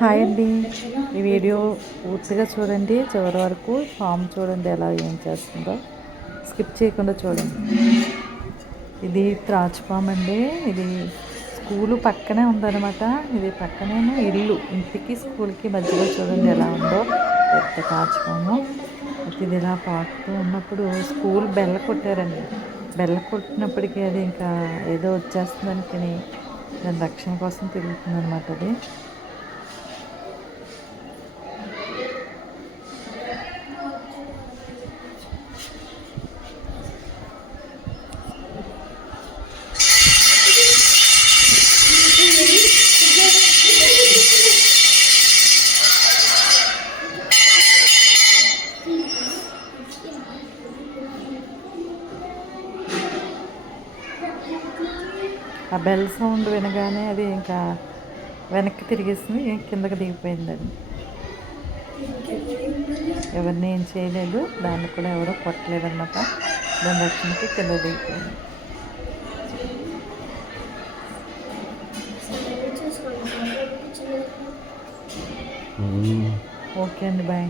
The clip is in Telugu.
హాయ్ అండి. ఈ వీడియో పూర్తిగా చూడండి, చివరి వరకు పాము చూడండి ఎలా ఏం చేస్తుందో, స్కిప్ చేయకుండా చూడండి. ఇది త్రాచుపాము అండి. ఇది స్కూలు పక్కనే ఉందన్నమాట. ఇది పక్కనేమో ఇల్లు, ఇంటికి స్కూల్కి మధ్యలో చూడండి ఎలా ఉందో పెద్ద త్రాచుపాము. అయితే ఇది ఇలా పాకుతూ ఉన్నప్పుడు స్కూల్ బెల్ల కొట్టారండి. బెల్ల కొట్టినప్పటికీ అది ఇంకా ఏదో వచ్చేస్తుంది అనుకుని దాని రక్షణ కోసం తిరుగుతుంది అనమాట. అది ఆ బెల్ సౌండ్ వినగానే అది ఇంకా వెనక్కి తిరిగేసింది, కిందకి దిగిపోయిందండి. ఎవరిని ఏం చేయలేదు, దాన్ని కూడా ఎవరో కొట్టలేదన్నమాట. దాని రక్షణకి కింద దిగిపోయింది. ఓకే అండి, బాయ్.